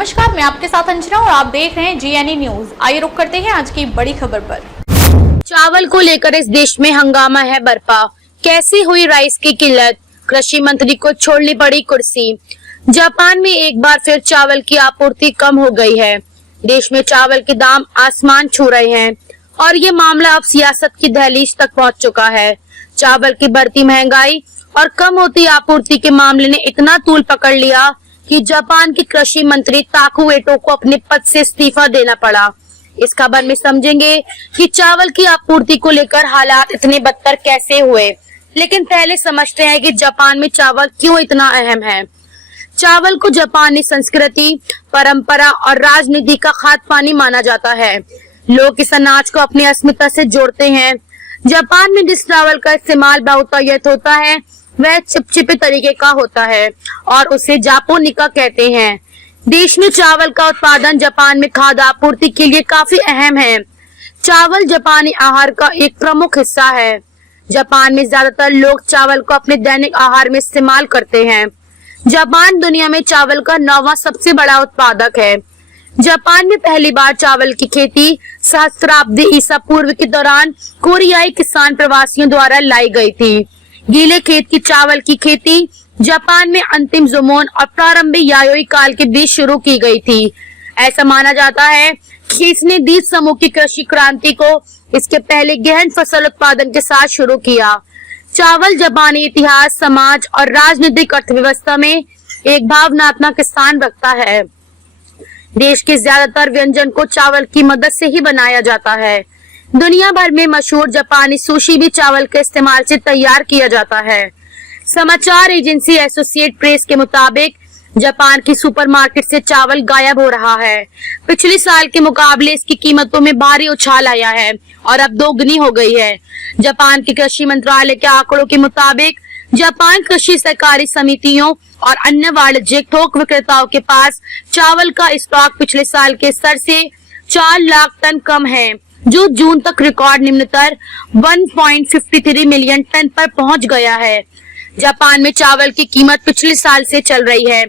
नमस्कार, मैं आपके साथ अंजना और आप देख रहे हैं जीएनई न्यूज। आइए रुक करते हैं आज की बड़ी खबर पर। चावल को लेकर इस देश में हंगामा है बरपा। कैसी हुई राइस की किल्लत, कृषि मंत्री को छोड़नी पड़ी कुर्सी। जापान में एक बार फिर चावल की आपूर्ति कम हो गई है। देश में चावल के दाम आसमान छू रहे हैं और ये मामला अब सियासत की दहलीज तक पहुंच चुका है। चावल की बढ़ती महंगाई और कम होती आपूर्ति के मामले ने इतना तूल पकड़ लिया कि जापान के कृषि मंत्री ताकू एटो को अपने पद से इस्तीफा देना पड़ा। इस खबर में समझेंगे कि चावल की आपूर्ति को लेकर हालात इतने बदतर कैसे हुए। लेकिन पहले समझते हैं कि जापान में चावल क्यों इतना अहम है। चावल को जापानी संस्कृति, परंपरा और राजनीति का खाद पानी माना जाता है। लोग इस अनाज को अपनी अस्मिता से जोड़ते हैं। जापान में जिस चावल का इस्तेमाल बहुतायत होता है वह चिपचिपे तरीके का होता है और उसे जापोनिका कहते हैं। देश में चावल का उत्पादन जापान में खाद्य आपूर्ति के लिए काफी अहम है। चावल जापानी आहार का एक प्रमुख हिस्सा है। जापान में ज्यादातर लोग चावल को अपने दैनिक आहार में इस्तेमाल करते हैं। जापान दुनिया में चावल का 9वां सबसे बड़ा उत्पादक है। जापान में पहली बार चावल की खेती सहस्त्राब्दी ईसा पूर्व के दौरान कोरियाई किसान प्रवासियों द्वारा लाई गई थी। गीले खेत की चावल की खेती जापान में अंतिम जोमोन और प्रारंभिक यायोई काल के बीच शुरू की गई थी। ऐसा माना जाता है कि इसने द्वीप समूह की कृषि क्रांति को इसके पहले गहन फसल उत्पादन के साथ शुरू किया। चावल जापानी इतिहास, समाज और राजनीतिक अर्थव्यवस्था में एक भावनात्मक स्थान रखता है। देश के ज्यादातर व्यंजन को चावल की मदद से ही बनाया जाता है। दुनिया भर में मशहूर जापानी सुशी भी चावल के इस्तेमाल से तैयार किया जाता है। समाचार एजेंसी एसोसिएट प्रेस के मुताबिक जापान की सुपरमार्केट से चावल गायब हो रहा है। पिछले साल के मुकाबले इसकी कीमतों में भारी उछाल आया है और अब दोगुनी हो गई है। जापान के कृषि मंत्रालय के आंकड़ों के मुताबिक जापान कृषि सहकारी समितियों और अन्य वाणिज्यिक थोक विक्रेताओं के पास चावल का स्टॉक पिछले साल के स्तर से 4 लाख टन कम है, जो जून तक रिकॉर्ड निम्नतर 1.53 मिलियन टन पर पहुंच गया है। जापान में चावल की कीमत पिछले साल से चल रही है,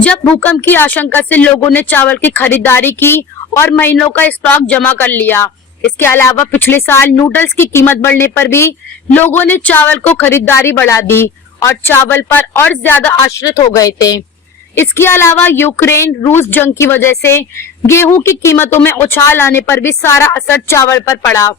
जब भूकंप की आशंका से लोगों ने चावल की खरीदारी की और महीनों का स्टॉक जमा कर लिया। इसके अलावा पिछले साल नूडल्स की कीमत बढ़ने पर भी लोगों ने चावल को खरीदारी बढ़ा दी और चावल पर और ज्यादा आश्रित हो गए थे। इसके अलावा यूक्रेन रूस जंग की वजह से गेहूं की कीमतों में उछाल आने पर भी सारा असर चावल पर पड़ा।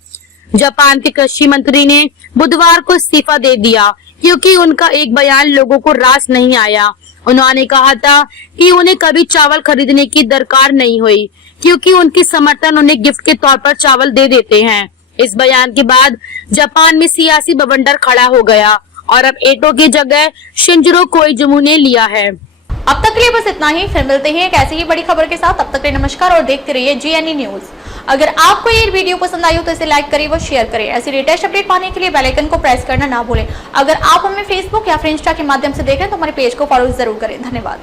जापान के कृषि मंत्री ने बुधवार को इस्तीफा दे दिया क्योंकि उनका एक बयान लोगों को रास नहीं आया। उन्होंने कहा था कि उन्हें कभी चावल खरीदने की दरकार नहीं हुई क्योंकि उनकी समर्थन उन्हें गिफ्ट के तौर पर चावल दे देते हैं। इस बयान के बाद जापान में सियासी बवंडर खड़ा हो गया और अब एटो की जगह शिंजिरो कोइजुमी ने लिया है। अब तक के लिए बस इतना ही। फिर मिलते हैं एक ऐसी ही बड़ी खबर के साथ। तब तक के लिए नमस्कार और देखते रहिए जीएनई न्यूज। अगर आपको ये वीडियो पसंद आई हो तो इसे लाइक करिए व शेयर करें। ऐसी लेटेस्ट अपडेट पाने के लिए बेल आइकन को प्रेस करना ना भूलें। अगर आप हमें फेसबुक या फिर इंस्टा के माध्यम से देख रहे हैं तो हमारे पेज को फॉलो जरूर करें। धन्यवाद।